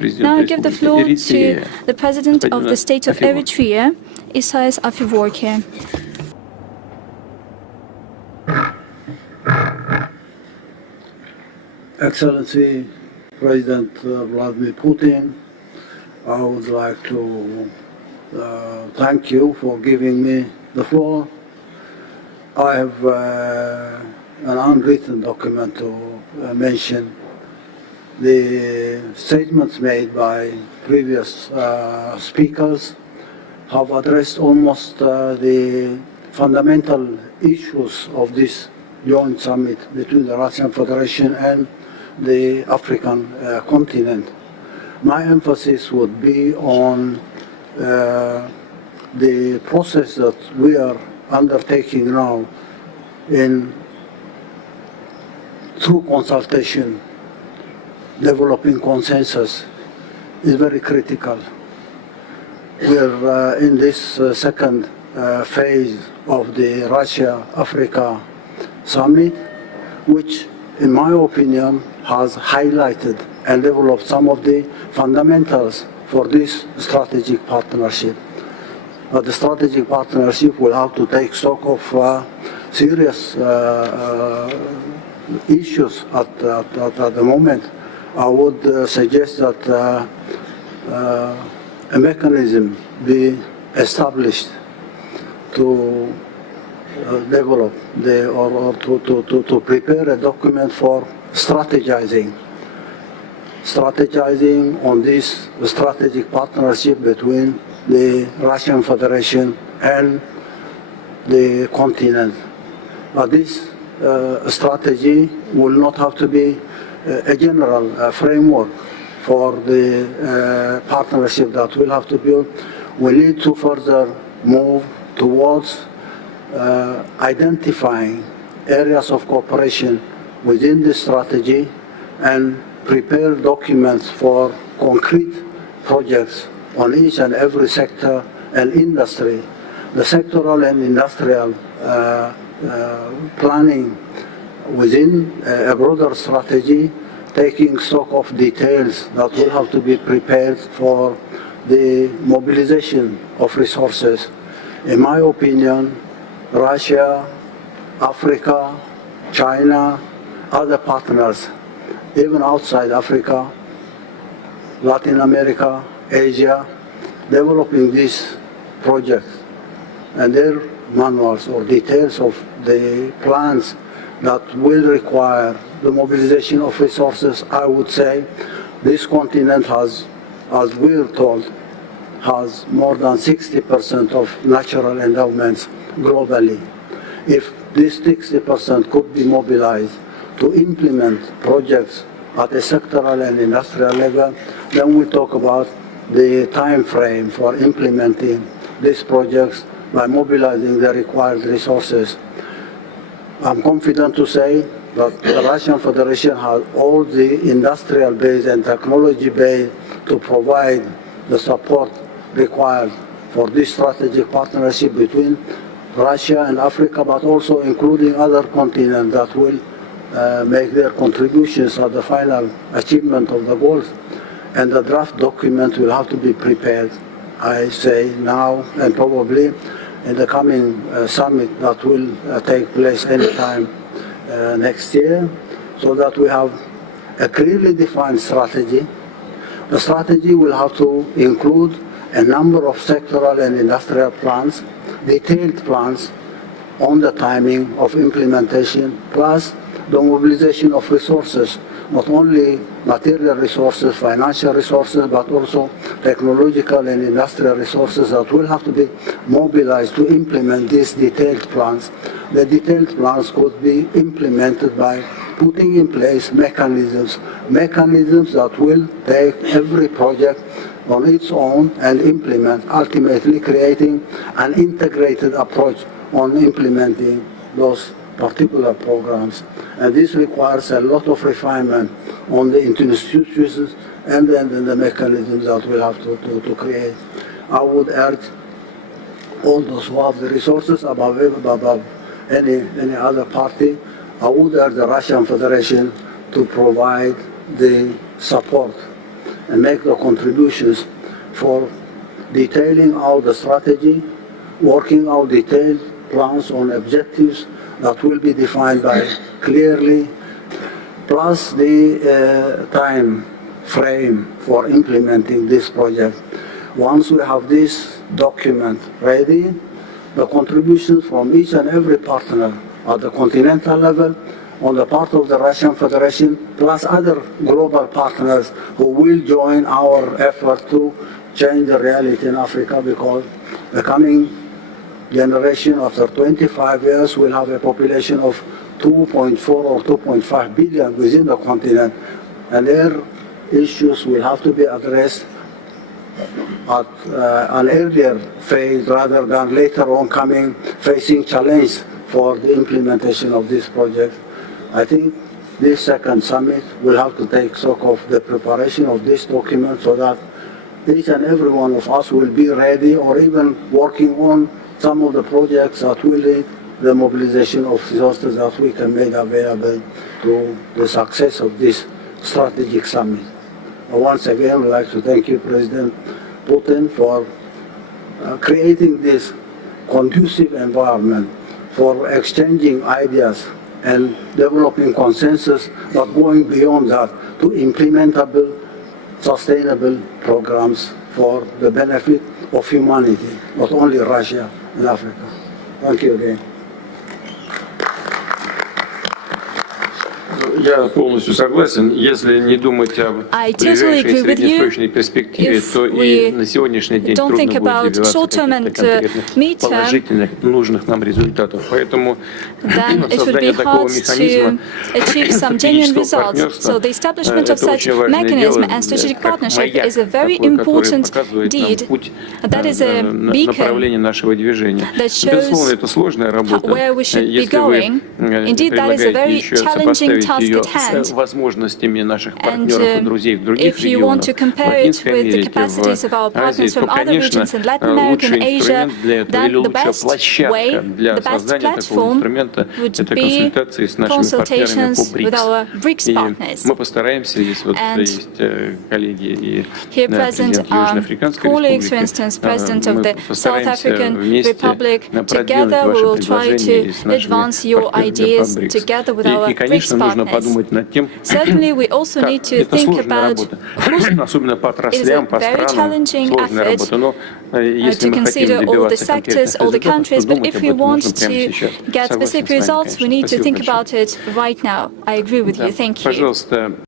Now I give the floor to the President of the State of Eritrea, Isaias Afwerki. Excellency President Vladimir Putin, I would like to thank you for giving me the floor. I have an unwritten document to mention. The statements made by previous speakers have addressed almost the fundamental issues of this joint summit between the Russian Federation and the African continent. My emphasis would be on the process that we are undertaking now through consultation. Developing consensus is very critical. We are in this second phase of the Russia-Africa summit, which, in my opinion, has highlighted and developed some of the fundamentals for this strategic partnership. But the strategic partnership will have to take stock of serious issues at the moment. I would suggest that a mechanism be established to develop to prepare a document for strategizing on this strategic partnership between the Russian Federation and the continent. But this strategy will not have to be a general framework for the partnership that we'll have to build. We need to further move towards identifying areas of cooperation within the strategy and prepare documents for concrete projects on each and every sector and industry. The sectoral and industrial planning within a broader strategy, taking stock of details that will have to be prepared for the mobilization of resources. In my opinion, Russia, Africa, China, other partners, even outside Africa, Latin America, Asia, developing these projects and their manuals or details of the plans that will require the mobilization of resources. I would say this continent has, as we're told, has more than 60% of natural endowments globally. If this 60% could be mobilized to implement projects at a sectoral and industrial level, then we talk about the time frame for implementing these projects by mobilizing the required resources. I'm confident to say that the Russian Federation has all the industrial base and technology base to provide the support required for this strategic partnership between Russia and Africa, but also including other continents that will make their contributions at the final achievement of the goals. And the draft document will have to be prepared, I say now, and probably in the coming summit that will take place anytime next year, so that we have a clearly defined strategy. The strategy will have to include a number of sectoral and industrial plans, detailed plans on the timing of implementation, plus the mobilization of resources, not only material resources, financial resources, but also technological and industrial resources that will have to be mobilized to implement these detailed plans. The detailed plans could be implemented by putting in place mechanisms that will take every project on its own and implement, ultimately creating an integrated approach on implementing those particular programs. And this requires a lot of refinement on the institutions and then the mechanisms that we'll have to create. I would urge all those who have the resources above any other party, I would urge the Russian Federation to provide the support and make the contributions for detailing out the strategy, working out detailed plans on objectives that will be defined by clearly, plus the time frame for implementing this project. Once we have this document ready, the contributions from each and every partner at the continental level, on the part of the Russian Federation, plus other global partners who will join our effort to change the reality in Africa, because the coming generation after 25 years will have a population of 2.4 or 2.5 billion within the continent, and their issues will have to be addressed at an earlier phase rather than later on coming facing challenge for the implementation of this project. I think this second summit will have to take stock of the preparation of this document so that each and every one of us will be ready or even working on some of the projects that will lead the mobilization of resources that we can make available to the success of this strategic summit. Once again, I would like to thank you, President Putin, for creating this conducive environment for exchanging ideas and developing consensus, but going beyond that to implementable, sustainable programs for the benefit of humanity, not only Russia and Africa. Thank you again. Я полностью согласен. Если не думать об ближайшей и среднесрочной перспективе, то и на сегодняшний день трудно будет добиваться каких-то конкретных положительных, нужных нам результатов. Поэтому создание такого механизма стратегического партнерства – это очень важное дело, как маяк, который показывает нам путь, направление нашего движения. Безусловно, это сложная работа. Если вы предлагаете еще сопоставить ее с возможностями наших партнеров и друзей в других регионах, в Латинской Америке, в Азии, то, конечно, лучший инструмент для этого или лучшая площадка для создания такого инструмента – это консультации с нашими партнерами по БРИКС. И мы постараемся, если вот есть коллеги и президент Южноафриканской Республики, мы постараемся вместе проделать ваши предложения с нашими партнерами по БРИКС. И, конечно, нужно подумать над тем, это сложная работа, особенно по отраслям, по странам, сложная работа, но если мы хотим добиваться конкретных результатов, то думать об этом нужно прямо сейчас. Согласен с вами, конечно. Спасибо большое. Пожалуйста.